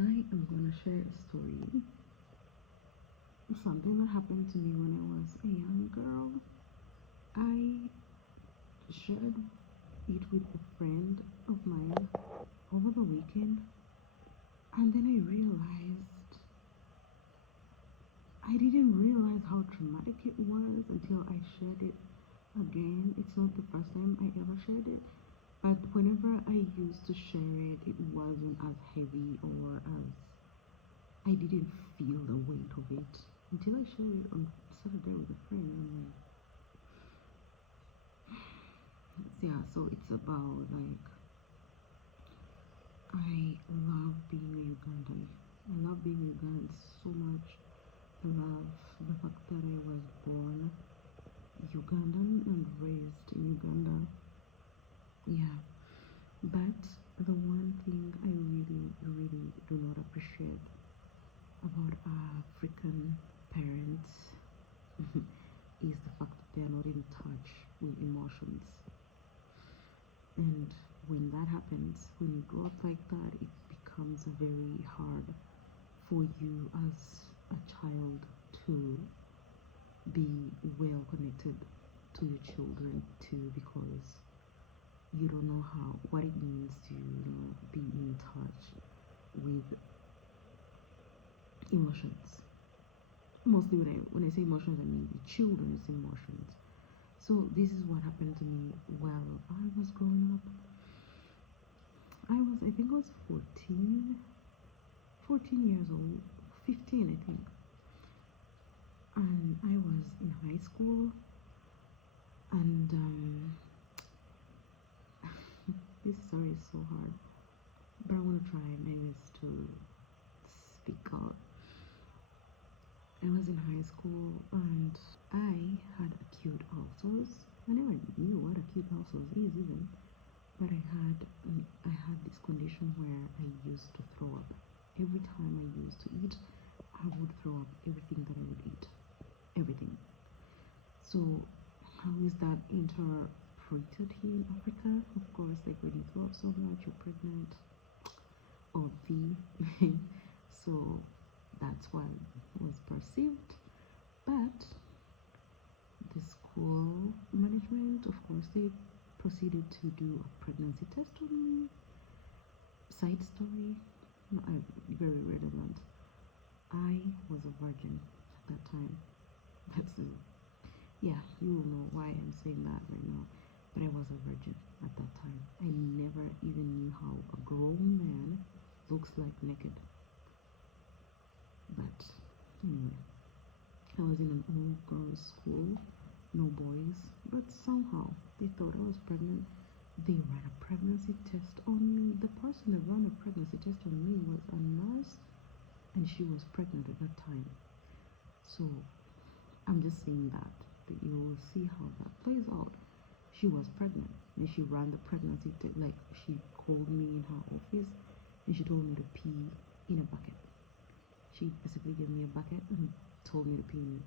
I am gonna share a story. Something that happened to me when I was a young girl. I shared it with a friend of mine over the weekend, and then I didn't realize how traumatic it was until I shared it again. It's not the first time I ever shared it, but whenever I used to share it, it wasn't as heavy or as I didn't feel the weight of it until I shared it on Saturday with a friend. And yeah, so it's about like I love being a Ugandan. I love being Ugandan so much. I love the fact that I was born Ugandan and raised in Uganda. Yeah, but the one thing I really, really do not appreciate about African parents is the fact that they are not in touch with emotions. And when that happens, when you grow up like that, it becomes very hard for you as a child to be well connected to your children too, because you don't know what it means to be in touch with emotions. Mostly when I say emotions, I mean the children's emotions. So this is what happened to me while I was growing up. I think I was 14 years old, 15 I think. And I was in high school, and this story is so hard, but I want to try my best to speak out. I was in high school and I had acute ulcers. I never knew what acute ulcers is even, but I had this condition where I used to throw up. Every time I used to eat, I would throw up everything that I would eat. Everything. So how is that interpreted here in Africa? Of course, like when you throw up so much, you're pregnant or V. So that's what was perceived. But the school management, of course, they proceeded to do a pregnancy test on me. Side story, very relevant. I was a virgin at that time. That's it. Yeah, you will know why I'm saying that right now. But I was a virgin at that time. I never even knew how a grown man looks like naked. But anyway, I was in an all girls school, no boys, but somehow they thought I was pregnant. They ran a pregnancy test on me. The person that ran a pregnancy test on me was a nurse, and she was pregnant at that time. So I'm just saying that you will see how that plays out. She was pregnant and she ran the pregnancy test. Like, she called me in her office and she told me to pee in a bucket. She basically gave me a bucket and told me to pee in it.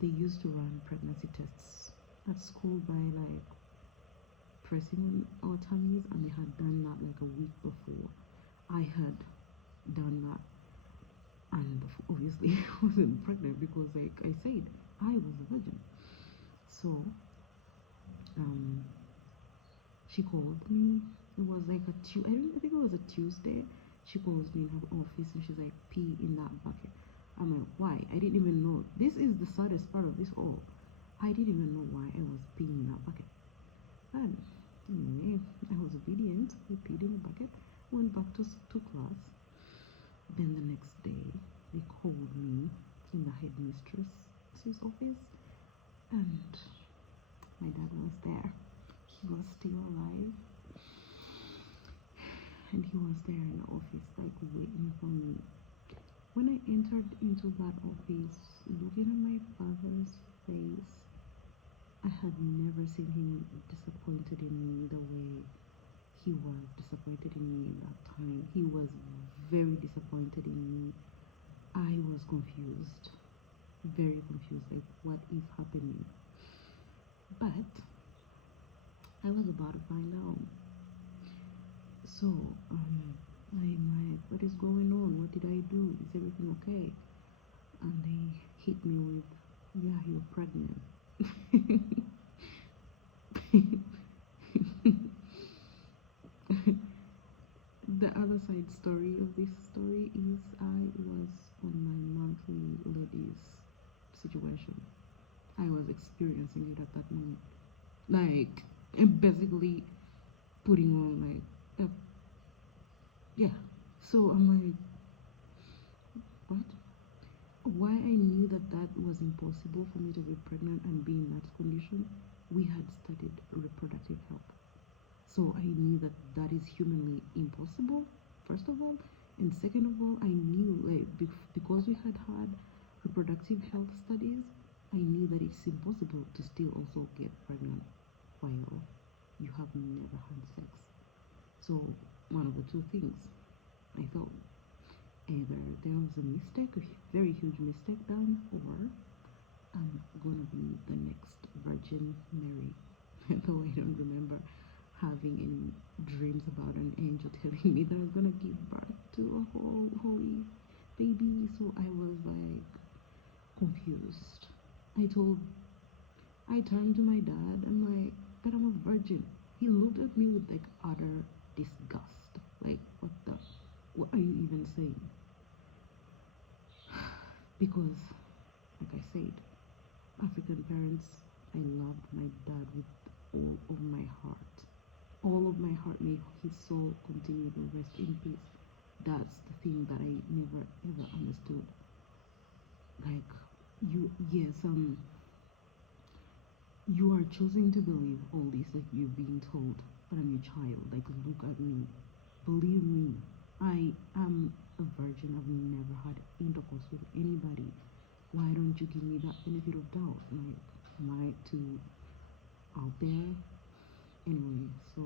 They used to run pregnancy tests at school by like pressing our tummies, and they had done that like a week before. I had done that, and obviously I wasn't pregnant because, like I said, I was a virgin. So she called me. It was like I don't think it was a Tuesday. She calls me in her office and she's like, pee in that bucket. I'm like, why? I didn't even know. This is the saddest part of this all. I didn't even know why I was peeing in that bucket. And anyway, I was obedient. I peed in the bucket, went back to class. Then the next day, they called me in the headmistress's office, and my dad was there. He was still alive, and he was there in the office, like waiting for me. When I entered into that office, looking at my father's face, I had never seen him disappointed in me the way he was disappointed in me that time. He was very disappointed in me. I was confused, very confused, like what is happening? But I was about to find out. So I'm like, what is going on? What did I do? Is everything okay? And they hit me with, yeah, you're pregnant. The other side story of this story is I was on my monthly ladies situation. I was experiencing it at that moment. Like, I'm basically putting on like, yeah. So I'm like, what? Why I knew that that was impossible for me to get pregnant and be in that condition, we had studied reproductive health. So I knew that that is humanly impossible, first of all. And second of all, I knew, like, because we had had reproductive health studies, I knew that it's impossible to still also get pregnant while you have never had sex. So one of the two things, I thought, either there was a mistake, a very huge mistake done, or I'm gonna be the next Virgin Mary. Though I don't remember having any dreams about an angel telling me that I was gonna give birth to a whole holy baby. So I was like confused. I turned to my dad. I'm like, but I'm a virgin. He looked at me with like utter disgust. Like, what are you even saying? Because, like I said, African parents, I loved my dad with all of my heart. All of my heart. May his soul continue to rest in peace. That's the thing that I never ever understood. Like, yes, you are choosing to believe all this, like you're being told, but I'm your child. Like, look at me. Believe me, I am a virgin. I've never had intercourse with anybody. Why don't you give me that benefit of doubt? Like, am I too out there? Anyway, so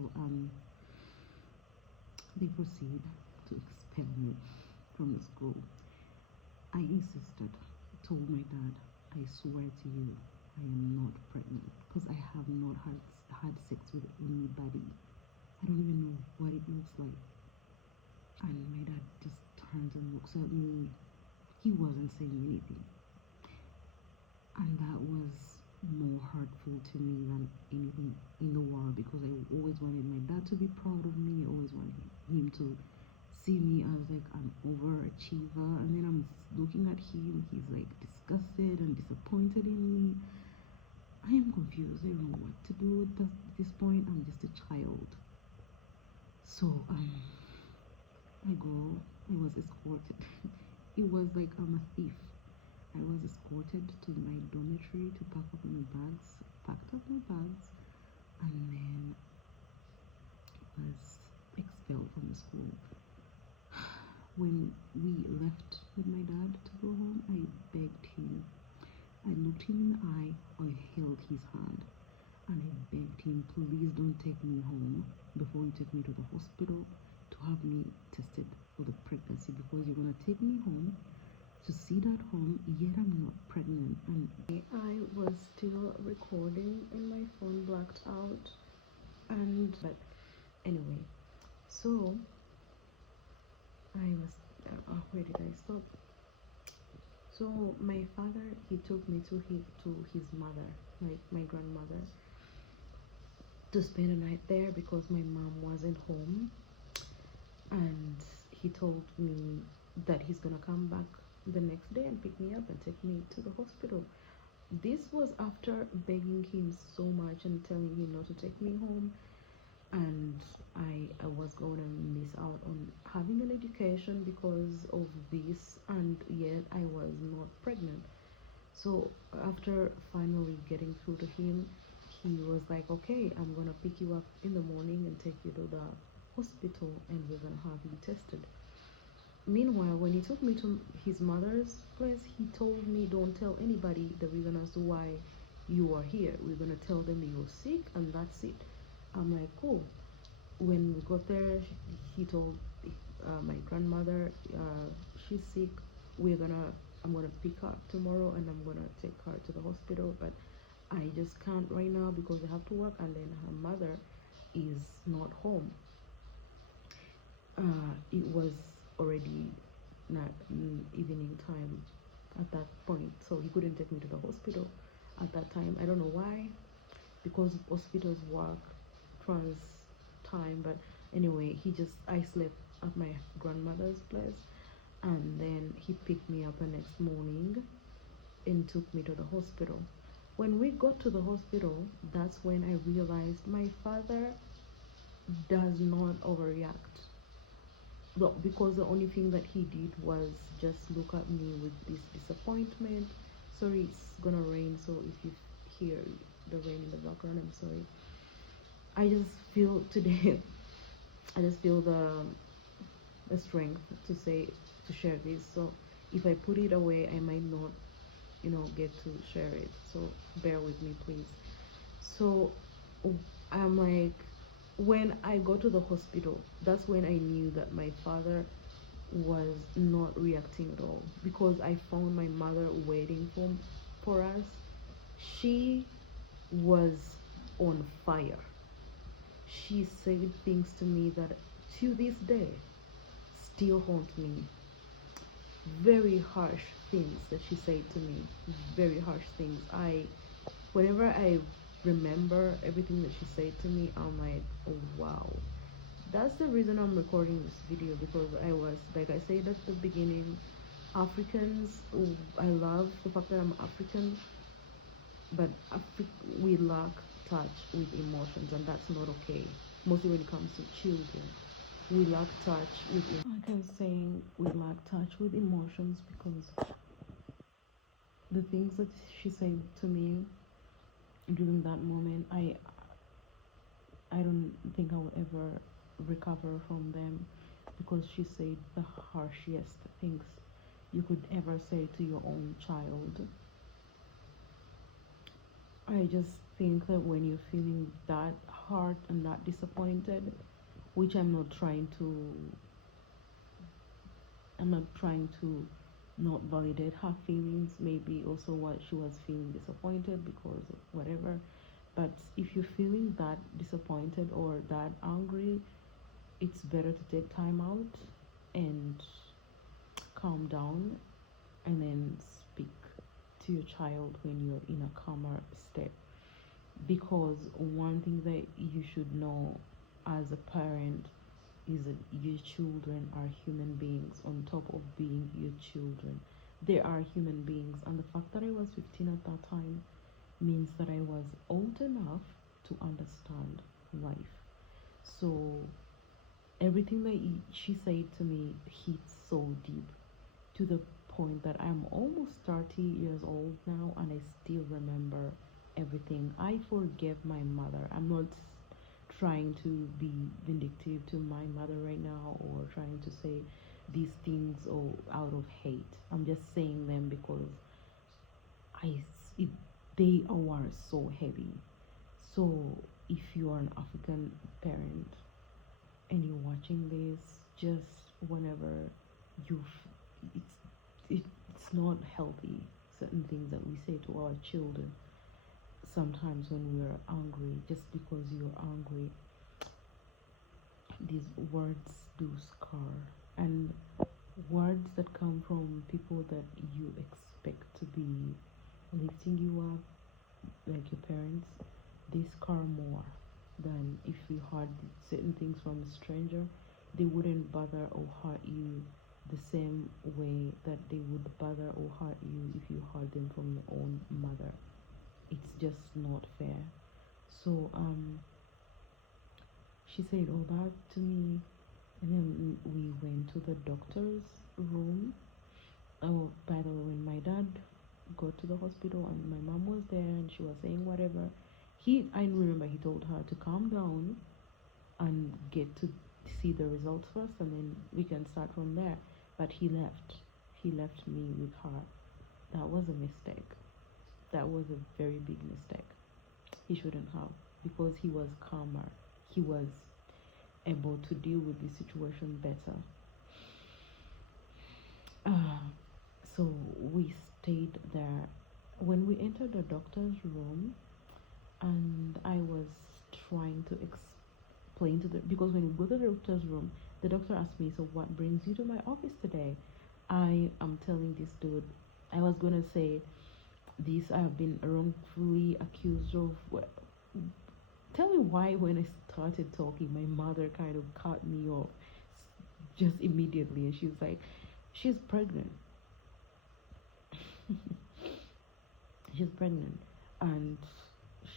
they proceed to expel me from the school. I insisted, told my dad, I swear to you, I am not pregnant because I have not had sex with anybody. I don't even know what it looks like. And my dad just turns and looks at me. He wasn't saying anything. And that was more hurtful to me than anything in the world, because I always wanted my dad to be proud of me. I always wanted him to see me as like an overachiever. And then I'm looking at him, he's like disgusted and disappointed in me. I am confused. I don't know what to do at this point. I'm just a child. So I was escorted. It was like I'm a thief. I was escorted to my dormitory to packed up my bags, and then was expelled from the school. When we left with my dad to go home, I begged him. I looked him in the eye, I held his hand, and I begged him, please don't take me home before you take me to the hospital to have me tested for the pregnancy, because you're gonna take me home to see that home, yet I'm not pregnant. And I was still recording and my phone blacked out. But anyway, so I was, where did I stop? So my father, he took me to his mother, like my grandmother, to spend a night there because my mom wasn't home. And he told me that he's gonna come back the next day and pick me up and take me to the hospital. This was after begging him so much and telling him not to take me home, and I was going to miss out on having an education because of this, and yet I was not pregnant. So after finally getting through to him, he was like, okay, I'm gonna pick you up in the morning and take you to the hospital, and we're gonna have you tested. Meanwhile, when he took me to his mother's place, he told me, don't tell anybody the reason as to why you are here. We're gonna tell them you're sick, and that's it. I'm like, cool. When we got there, he told my grandmother, she's sick. I'm gonna pick her up tomorrow, and I'm gonna take her to the hospital. But I just can't right now because I have to work, and then her mother is not home. It was already not evening time at that point, so he couldn't take me to the hospital at that time. I don't know why, because hospitals work trans time. But anyway, I slept at my grandmother's place, and then he picked me up the next morning and took me to the hospital. When we got to the hospital, that's when I realized my father does not overreact. Because the only thing that he did was just look at me with this disappointment. Sorry, it's gonna rain, so if you hear the rain in the background, I'm sorry. I just feel today, I just feel the strength to share this. So if I put it away, I might not, get to share it. So bear with me, please. So I'm like, when I go to the hospital, that's when I knew that my father was not reacting at all, because I found my mother waiting for us. She was on fire. She said things to me that to this day still haunt me. Very harsh things that she said to me. Very harsh things. Whenever I remember everything that she said to me, I'm like, oh wow. That's the reason I'm recording this video, because I was, like I said at the beginning, Africans, I love the fact that I'm African, but we lack touch with emotions, and that's not okay, mostly when it comes to children. We lack touch with, like I was saying, we lack touch with emotions, because the things that she said to me during that moment, I don't think I will ever recover from them, because she said the harshest things you could ever say to your own child. I just think that when you're feeling that hurt and that disappointed, which I'm not trying to not validate her feelings, maybe also what she was feeling disappointed because of whatever. But if you're feeling that disappointed or that angry, it's better to take time out and calm down, and then speak to your child when you're in a calmer state. Because one thing that you should know as a parent is that your children are human beings. On top of being your children, they are human beings, and the fact that I was 15 at that time means that I was old enough to understand life. So everything that she said to me hit so deep, to the point that I'm almost 30 years old now, and I still remember everything. I forgive my mother. I'm not trying to be vindictive to my mother right now, or trying to say these things out of hate. I'm just saying them because they are so heavy. So if you are an African parent and you're watching this, just whenever it's not healthy, certain things that we say to our children sometimes when we're angry, just because you're angry, these words do scar. And words that come from people that you expect to be lifting you up, like your parents, they scar more than if you heard certain things from a stranger. They wouldn't bother or hurt you the same way that they would bother or hurt you if you heard them from your own mother. It's just not fair. So she said all that to me, and then we went to the doctor's room. Oh, by the way, when my dad got to the hospital and my mom was there and she was saying whatever, I remember he told her to calm down and get to see the results first, and then we can start from there. But he left me with her. That was a mistake. That was a very big mistake. He shouldn't have, because he was calmer. He was able to deal with the situation better. So we stayed there. When we entered the doctor's room, and I was trying to explain because when we go to the doctor's room, The doctor asked me, so what brings you to my office today? I am telling this dude, I was gonna say this, I have been wrongfully accused of. Tell me why when I started talking, my mother kind of cut me off just immediately, and she's like, she's pregnant. She's pregnant, and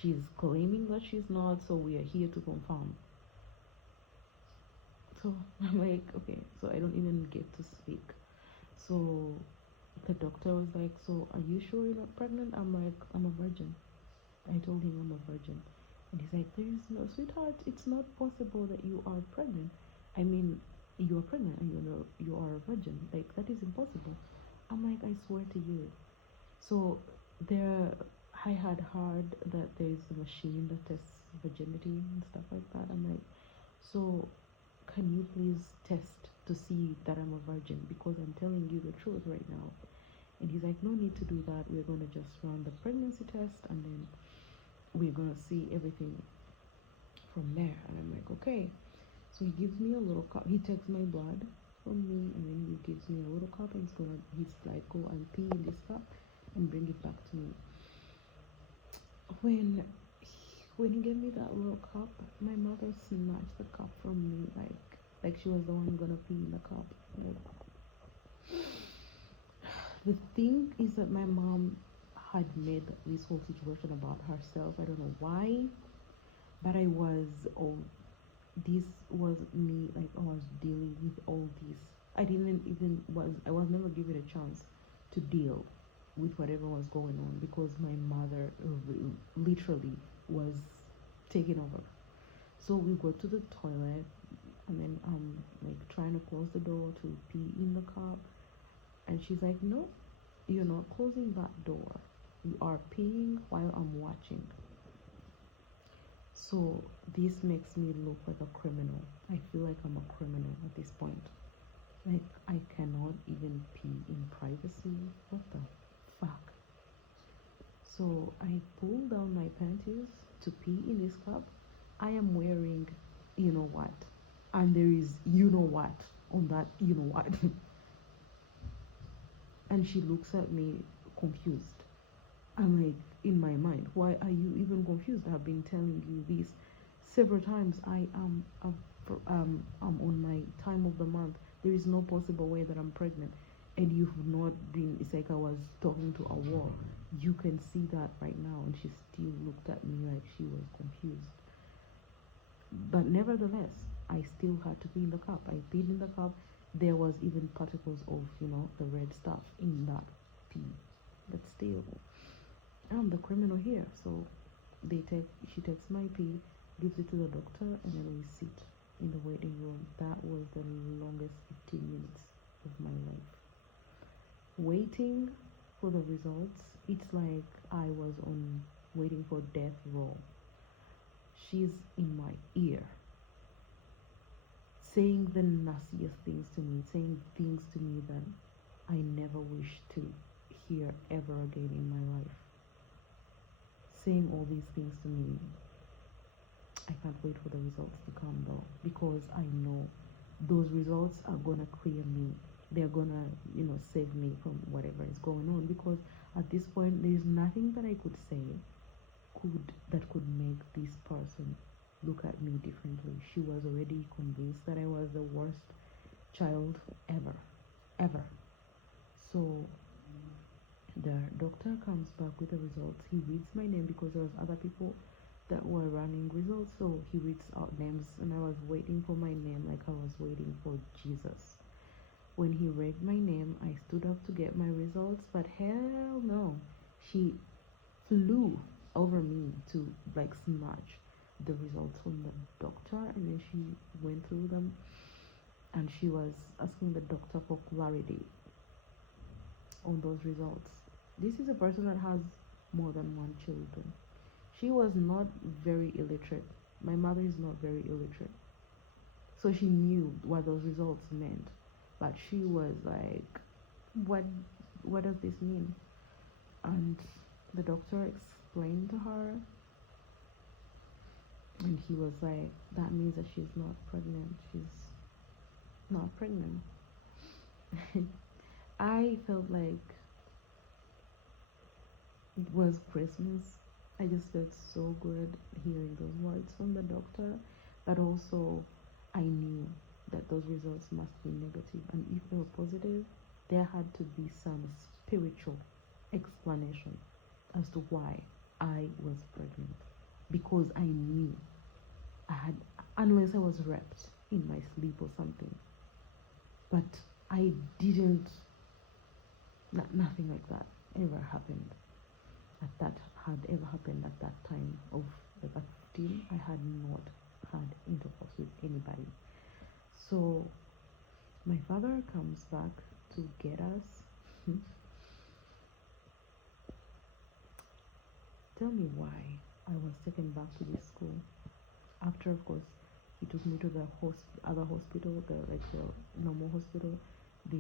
she's claiming that she's not, so we are here to confirm. So I'm like, okay, so I don't even get to speak. So the doctor was like, so are you sure you're not pregnant? I'm like, I'm a virgin. I told him I'm a virgin. And he's like, there is no, sweetheart, it's not possible that you are pregnant. I mean, you are pregnant and you are a virgin. Like, that is impossible. I'm like, I swear to you. So there, I had heard that there is a machine that tests virginity and stuff like that. I'm like, so can you please test to see that I'm a virgin, because I'm telling you the truth right now. And he's like, no need to do that. We're going to just run the pregnancy test and then we're going to see everything from there. And I'm like, okay. So he gives me a little cup. He takes my blood from me and then he gives me a little cup, and he's like, go and pee in this cup and bring it back to me. When he gave me that little cup, my mother snatched the cup from me like she was the one gonna pee in the cup. Like, the thing is that my mom had made this whole situation about herself. I don't know why, but this was me, like I was dealing with all this. I was never given a chance to deal with whatever was going on, because my mother literally was taking over. So we go to the toilet, and then I'm like trying to close the door to pee in the cup, and she's like, no, you're not closing that door. You are peeing while I'm watching. So this makes me look like a criminal. I feel like I'm a criminal at this point. Like, I cannot even pee in privacy. What the fuck? So I pull down my panties to pee in this cup. I am wearing, you know what, and there is you know what on that you know what. And she looks at me confused. I'm like, in my mind, why are you even confused? I've been telling you this several times. I'm on my time of the month. There is no possible way that I'm pregnant, and you've not been. It's like I was talking to a wall. You can see that right now. And she still looked at me like she was confused. But nevertheless, I still had to pee in the cup. I peed in the cup. There was even particles of, the red stuff in that pee. But still, I'm the criminal here. So she takes my pee, gives it to the doctor, and then we sit in the waiting room. That was the longest 15 minutes of my life. Waiting for the results, it's like I was on waiting for death row. She's in my ear, saying the nastiest things to me, saying things to me that I never wish to hear ever again in my life. Saying all these things to me. I can't wait for the results to come though, because I know those results are gonna clear me. They're gonna, save me from whatever is going on, because at this point there's nothing that I could say that could make this person look at me differently. She was already convinced that I was the worst child ever. So the doctor comes back with the results. He reads my name, because there was other people that were running results, so he reads out names, and I was waiting for my name like I was waiting for Jesus. When he read my name, I stood up to get my results, but hell no, she flew over me to like snatch the results from the doctor, and then she went through them, and she was asking the doctor for clarity on those results. This is a person that has more than one children. She was not very illiterate. My mother is not very illiterate. So she knew what those results meant. But she was like, what does this mean? And the doctor explained to her, and he was like, that means that she's not pregnant. not pregnant. I felt like it was Christmas. I just felt so good hearing those words from the doctor, but also I knew that those results must be negative, and if they were positive, there had to be some spiritual explanation as to why I was pregnant, because I knew I had, unless I was raped in my sleep or something, but I didn't, nothing like that ever happened at that had ever happened at that time of like at 15. I had not had intercourse with anybody. So my father comes back to get us. Tell me why I was taken back to this school. After, of course, he took me to the other hospital, the normal hospital. They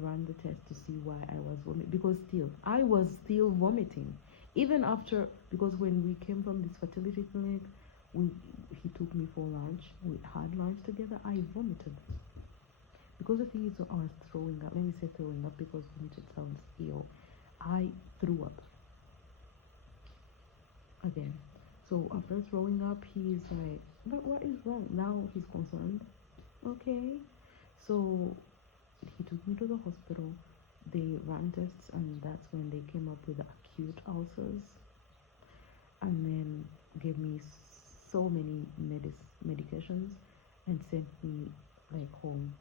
ran the test to see why I was vomiting, because still I was still vomiting even after, because when we came from this fertility clinic, we he took me for lunch. We had lunch together. I vomited because the thing is, I was throwing up. Let me say throwing up because vomited sounds ill. I threw up again. So after throwing up, he's like, "But what is wrong?" Now he's concerned. Okay, so he took me to the hospital. They ran tests, and that's when they came up with acute ulcers, and then gave me so many medications and sent me like home.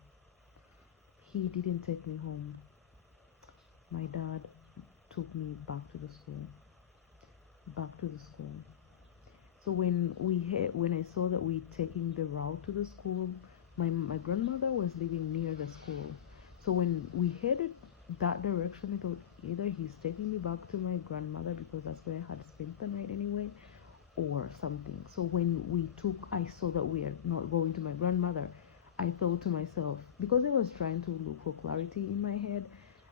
He didn't take me home. My dad took me back to the school. Back to the school. So when I saw that we taking the route to the school, my grandmother was living near the school. So when we headed that direction, I thought either he's taking me back to my grandmother because that's where I had spent the night anyway, or something. So when I saw that we are not going to my grandmother, I thought to myself, because I was trying to look for clarity in my head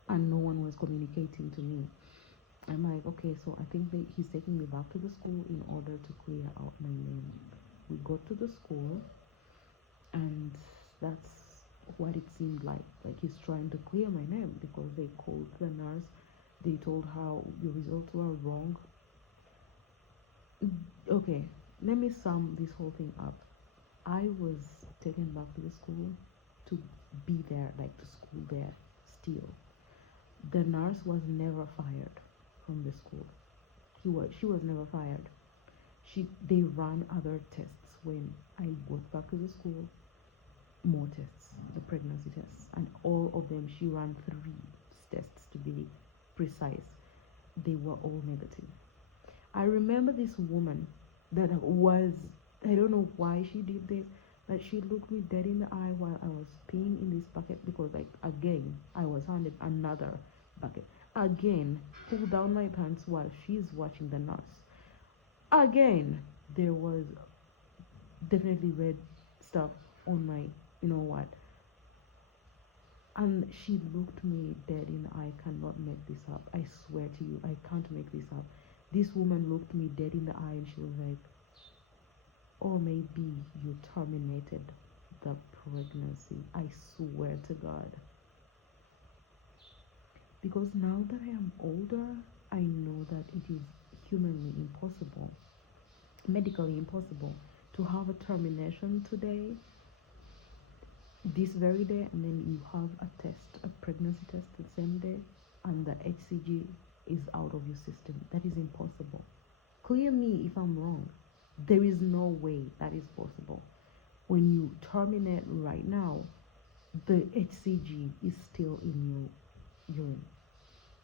and no one was communicating to me. I'm like, okay, so I think that he's taking me back to the school in order to clear out my name. We got to the school, and that's what it seemed like. Like he's trying to clear my name because they called the nurse. They told her your results were wrong. Okay, let me sum this whole thing up. I was taken back to the school to be there, like to school there still. The nurse was never fired from the school. She was never fired. They ran other tests when I got back to the school, more tests, the pregnancy tests, and all of them, she ran 3 tests to be precise. They were all negative. I remember this woman that was, I don't know why she did this, but she looked me dead in the eye while I was peeing in this bucket, because like again I was handed another bucket. Again, pulled down my pants while she's watching the nurse. Again, there was definitely red stuff on my, you know what. And she looked me dead in the eye. I cannot make this up. I swear to you, I can't make this up. This woman looked me dead in the eye and she was like, "Oh, maybe you terminated the pregnancy." I swear to God. Because now that I am older, I know that it is humanly impossible, medically impossible, to have a termination today, this very day, and then you have a pregnancy test the same day, and the HCG is out of your system. That is impossible. Clear me if I'm wrong. There is no way that is possible. When you terminate right now, the HCG is still in your urine.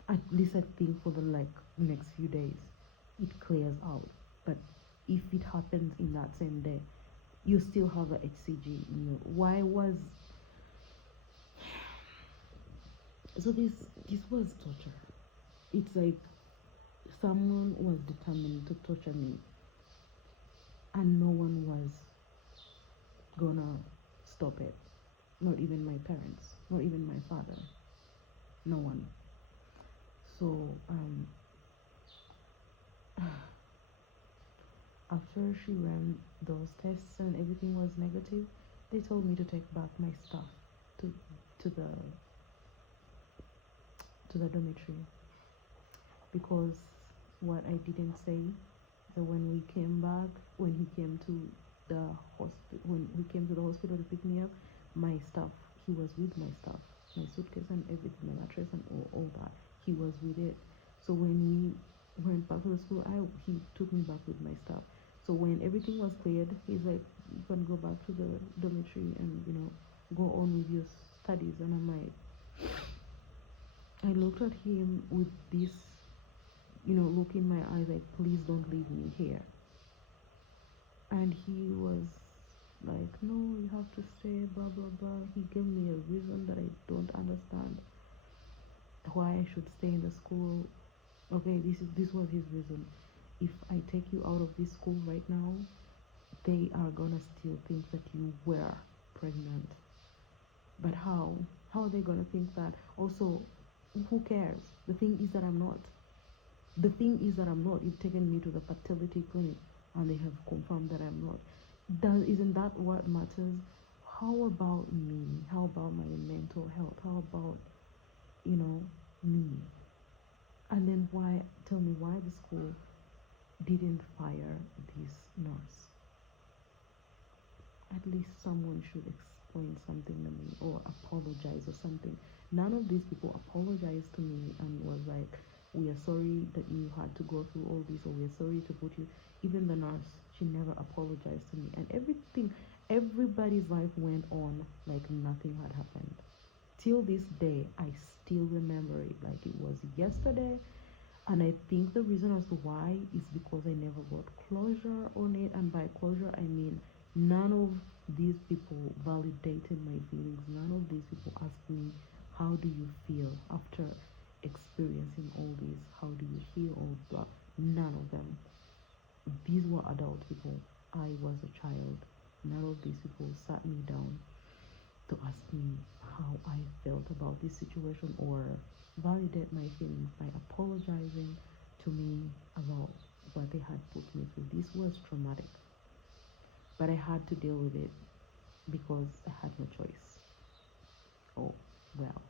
At least I think for the next few days, it clears out. But if it happens in that same day, you still have the HCG in you. Why was so this was torture. It's like someone was determined to torture me, and no one was gonna stop it. Not even my parents, not even my father. No one. So after she ran those tests and everything was negative, they told me to take back my stuff. to to the dormitory, because what I didn't say, so when we came back, when he came to the hospital, when we came to the hospital to pick me up, my stuff, he was with my stuff, my suitcase and everything, my mattress and all that, he was with it. So when we went back to the school, he took me back with my stuff. So when everything was cleared, he's like, you can go back to the dormitory and go on with your studies. And I'm like, I looked at him with this, look in my eyes, like, please don't leave me here. And he was like, no, you have to stay, blah blah blah. He gave me a reason that I don't understand, why I should stay in the school. Okay, this was his reason. If I take you out of this school right now, they are gonna still think that you were pregnant. But how are they gonna think that? Also, who cares? The thing is that I'm not. You've taken me to the fertility clinic and they have confirmed that I'm not. Isn't that what matters? How about me? How about my mental health? How about, me? And then tell me why the school didn't fire this nurse? At least someone should explain something to me or apologize or something. None of these people apologized to me and was like, we are sorry that you had to go through all this, or we are sorry to put you. Even the nurse, she never apologized to me. And everybody's life went on like nothing had happened. Till this day, I still remember it like it was yesterday. And I think the reason as to why is because I never got closure on it. And by closure, I mean none of these people validated my feelings. None of these people asked me, how do you feel after experiencing all this? How do you feel? All that? None of them. These were adult people. I was a child. None of these people sat me down to ask me how I felt about this situation or validate my feelings by apologizing to me about what they had put me through. This was traumatic, but I had to deal with it because I had no choice. Oh, well.